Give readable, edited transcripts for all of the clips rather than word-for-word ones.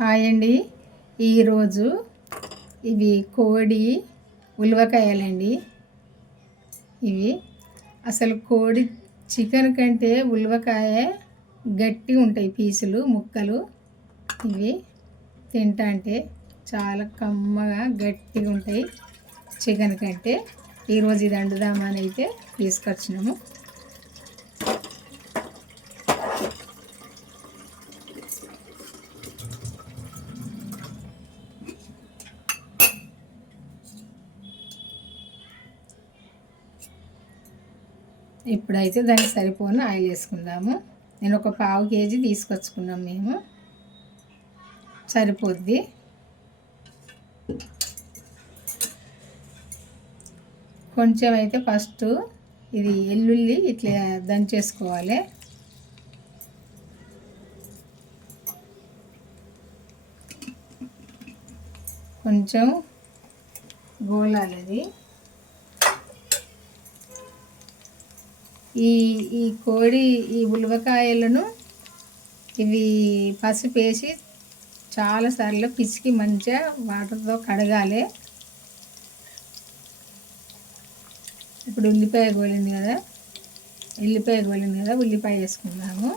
Hi అండి. ఈరోజు ఇవి కోడి ఉలవకాయలండి. ఇవి అసలు కోడి చికెన్ కంటే ఉలవకాయ గట్టిగా ఉంటాయి, పీసులు ముక్కలు. ఇవి తింటా అంటే చాలా కమ్మగా గట్టిగా ఉంటాయి చికెన్ కంటే. ఈరోజు ఇది వండుదామని అయితే తీసుకొచ్చినాము. ఇప్పుడైతే దానికి సరిపోను ఆయిల్ వేసుకుందాము. నేను ఒక 1/2 కేజీ తీసుకొచ్చుకున్నాం మేము, సరిపోద్ది. కొంచెం అయితే ఫస్ట్ ఇది ఎల్లుల్లి ఇట్లా దంచేసుకోవాలి. కొంచెం గోలాలి అది. ఈ కోడి ఈ ఉలవకాయలను ఇవి పసుపు వేసి చాలాసార్లు పిసికి మంచిగా వాటర్తో కడగాలి. ఇప్పుడు ఉల్లిపాయ గోలింది కదా, ఉల్లిపాయ వేసుకుందాము.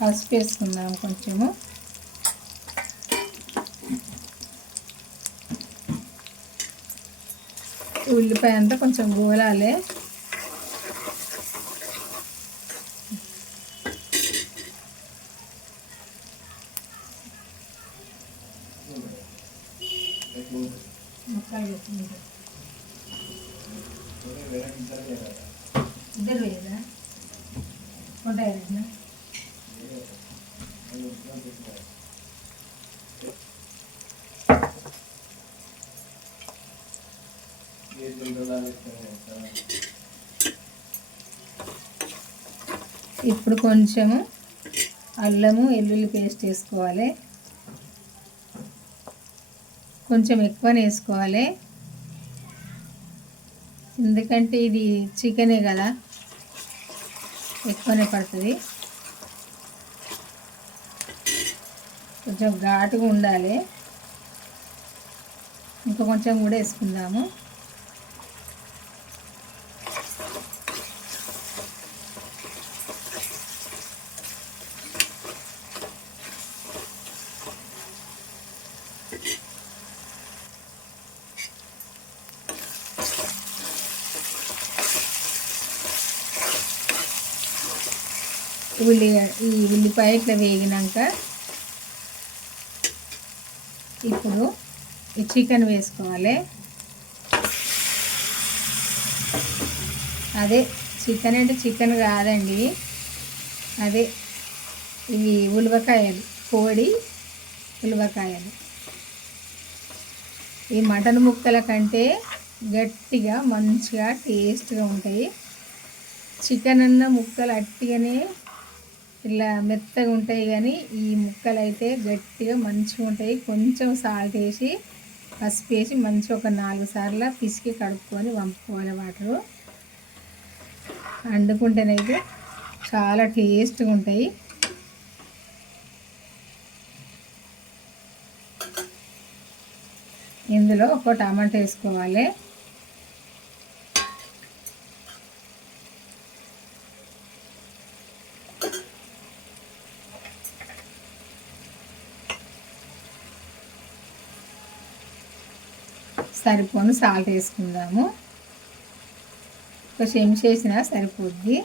పసుపు వేసుకుందాం కొంచెము. ఉల్లిపాయ అంతా కొంచెం గోలాలి. ఇద్దరు వేయదా ఉంటాయి. ఇప్పుడు కొంచెము అల్లము వెల్లుల్లి పేస్ట్ వేసుకోవాలి. కొంచెం ఎక్కువనే వేసుకోవాలి, ఎందుకంటే ఇది చికెనే కదా, ఎక్కువనే పడుతుంది. కొంచెం ఘాటుగా ఉండాలి. ఇంకా కొంచెం కూడా వేసుకుందాము. ఈ ఉల్లిపాయ ఇట్లా వేగినాక ఇప్పుడు ఈ చికెన్ వేసుకోవాలి. అదే చికెన్ అంటే చికెన్ కాదండి, అదే ఇవి ఉలవకాయలు, కోడి ఉలవకాయలు. ఈ మటన్ ముక్కల కంటే గట్టిగా మంచిగా టేస్ట్గా ఉంటాయి. చికెన్ అన్న ముక్కలు అట్టిగానే ఇలా మెత్తగా ఉంటాయి, కానీ ఈ ముక్కలు అయితే గట్టిగా మంచిగా ఉంటాయి. కొంచెం సాల్ట్ వేసి పసుపు వేసి మంచిగా ఒక 4 సార్లు పిసికి కడుక్కొని వంపుకోవాలి. వాటరు వండుకుంటేనైతే చాలా టేస్ట్గా ఉంటాయి. ఇందులో ఒక టమాటా వేసుకోవాలి. సరిపోను సాల్ట్ వేసుకుందాము. ఒక చెంచా వేసినా సరిపోద్ది.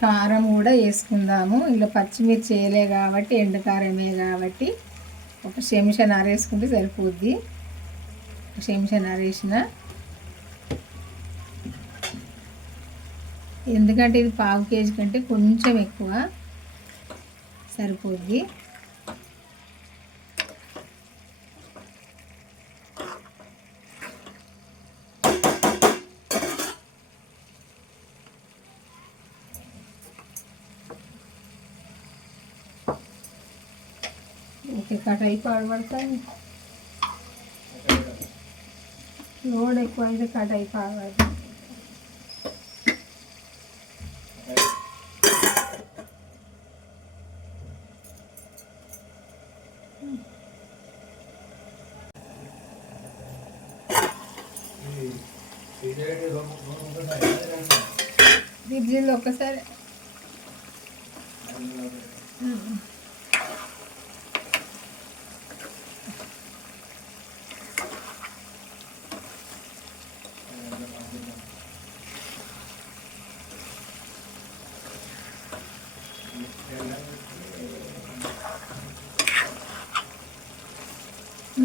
కారం కూడా వేసుకుందాము. ఇలా పచ్చిమిర్చి వేయలే కాబట్టి, ఎండుకారమే కాబట్టి ఒక చెంచా నారేసుకుంటే సరిపోద్ది. చెంచా నారేసిన, ఎందుకంటే ఇది పావు కేజీ కంటే కొంచెం ఎక్కువ సరిపోద్ది. ఓకే, కటాయి పాడుపడతాయి. లోడ్ ఎక్కువ అయితే కటాయి పాడుపడతాయి. ఫ్రిడ్జ్లో ఒక్కసారి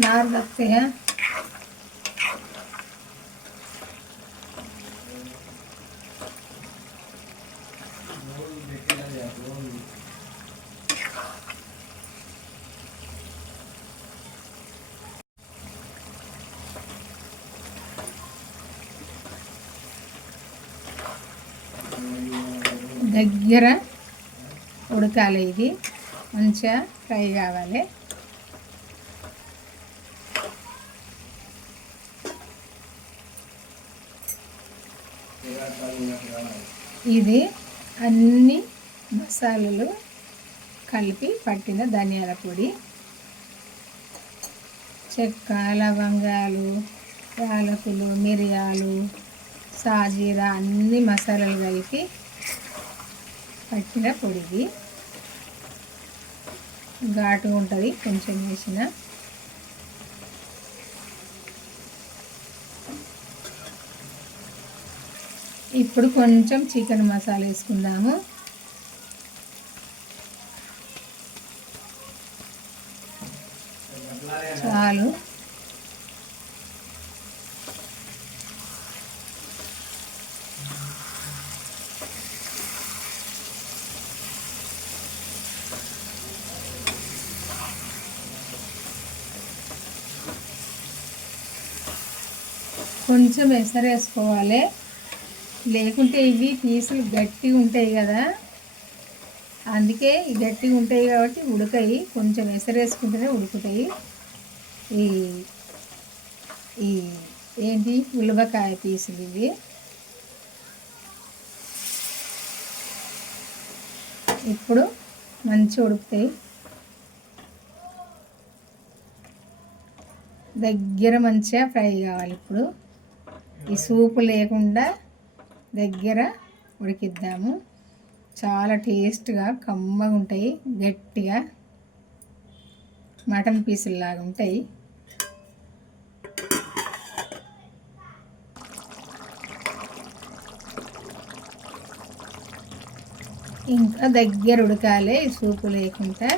नार रखते हैं। దగ్గర ఉడకాలి, ఇది మంచిగా ఫ్రై కావాలి. ఇది అన్ని మసాలాలు కలిపి పట్టిన ధనియాల పొడి, చెక్క, లవంగాలు, యాలకులు, మిరియాలు, సాజీరా అన్ని మసాలాలు కలిపి పట్టిన పొడిది. ఘాటు ఉంటుంది కొంచెం వేసిన. ఇప్పుడు కొంచెం చికెన్ మసాలా వేసుకుందాము. చాలు. కొంచెం ఎసరు వేసుకోవాలి, లేకుంటే ఇవి పీసులు గట్టిగా ఉంటాయి కదా, అందుకే గట్టిగా ఉంటాయి కాబట్టి ఉడకాయి. కొంచెం ఎసరు వేసుకుంటేనే ఉడుకుతాయి. ఈ ఈ ఏంటి ఉలవకాయ పీసులు ఇవి. ఇప్పుడు మంచిగా ఉడుకుతాయి. దగ్గర మంచిగా ఫ్రై కావాలి. ఇప్పుడు ఈ సూపు లేకుండా దగ్గర ఉడికిద్దాము. చాలా టేస్ట్గా కమ్మగా ఉంటాయి, గట్టిగా మటన్ పీసుల్లాగా ఉంటాయి. ఇంకా దగ్గర ఉడకాలి ఈ సూపు లేకుండా.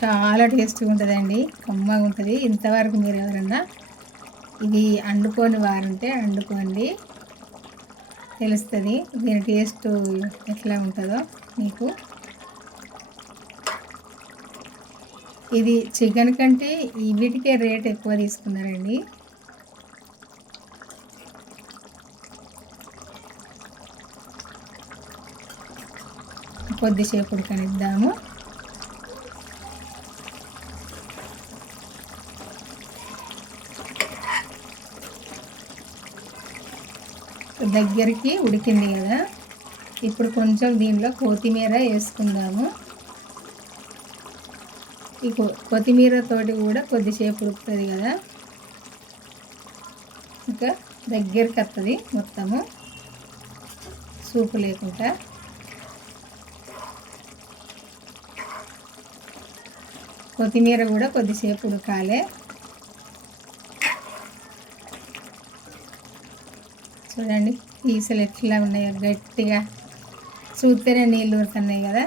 చాలా టేస్ట్గా ఉంటుందండి, కమ్మగా ఉంటుంది. ఇంతవరకు మీరు ఎవరన్నా ఇది వండుకొని వారుంటే వండుకోండి, తెలుస్తుంది దీని టేస్ట్ ఎట్లా ఉంటుందో మీకు. ఇది చికెన్ కంటే వీటికే రేట్ ఎక్కువ తీసుకున్నారండి. కొద్దిసేపు ఉడకనిద్దాము. దగ్గరికి ఉడికింది కదా, ఇప్పుడు కొంచెం దీనిలో కొత్తిమీర వేసుకుందాము. ఈ కొత్తిమీర తోటి కూడా కొద్దిసేపు ఉడుకుతుంది కదా, ఇంకా దగ్గరికి వస్తుంది మొత్తము సూపు లేకుండా. కొత్తిమీర కూడా కొద్దిసేపు ఉడకాలి. చూడండి పీసులు ఎట్లా ఉన్నాయో గట్టిగా, చూస్తేనే నీళ్ళు ఊరుతున్నాయి కదా.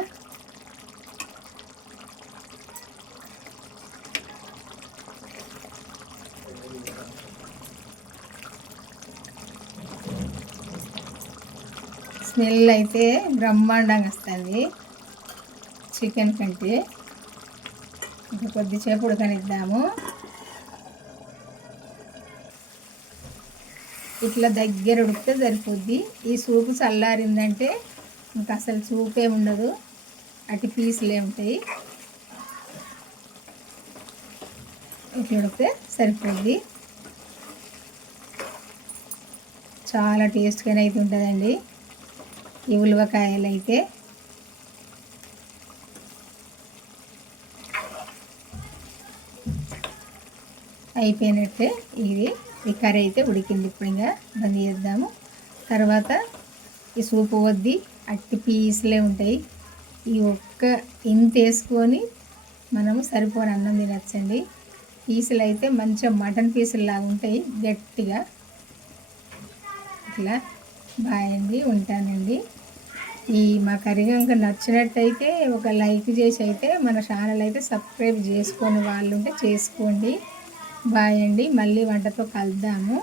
స్మెల్ అయితే బ్రహ్మాండంగా వస్తుంది చికెన్ కంటే. ఇంకా కొద్దిసేపు ఉడకనిద్దాము. ఇట్లా దగ్గర ఉడికితే సరిపోద్ది. ఈ సూపు చల్లారిందంటే ఇంకా అసలు సూపే ఉండదు, అటు పీసులే ఉంటాయి. ఇట్లా ఉడికితే సరిపోద్ది. చాలా టేస్ట్గానే అయితే ఉంటుందండి ఈ ఉలవకాయలు అయితే. అయిపోయినట్టే ఇది. ఈ కర్రీ అయితే ఉడికింది. ఇప్పుడు ఇంకా బంద్ చేద్దాము. తర్వాత ఈ సూపు వద్ది అట్టి పీసులే ఉంటాయి. ఈ ఒక్క ఇంత వేసుకొని మనము సరిపోని అన్నం తినచ్చండి. పీసులు అయితే మంచిగా మటన్ పీసులు లాగా ఉంటాయి గట్టిగా. ఇట్లా బాయ్ అండి, ఉంటానండి. ఈ మా కర్రీ కనుక నచ్చినట్టయితే ఒక లైక్ చేసి అయితే మన ఛానల్ అయితే సబ్స్క్రైబ్ చేసుకొని వాళ్ళు ఉంటే చేసుకోండి. బాయ్ అండి, మళ్ళీ వంటతో కలుద్దాము.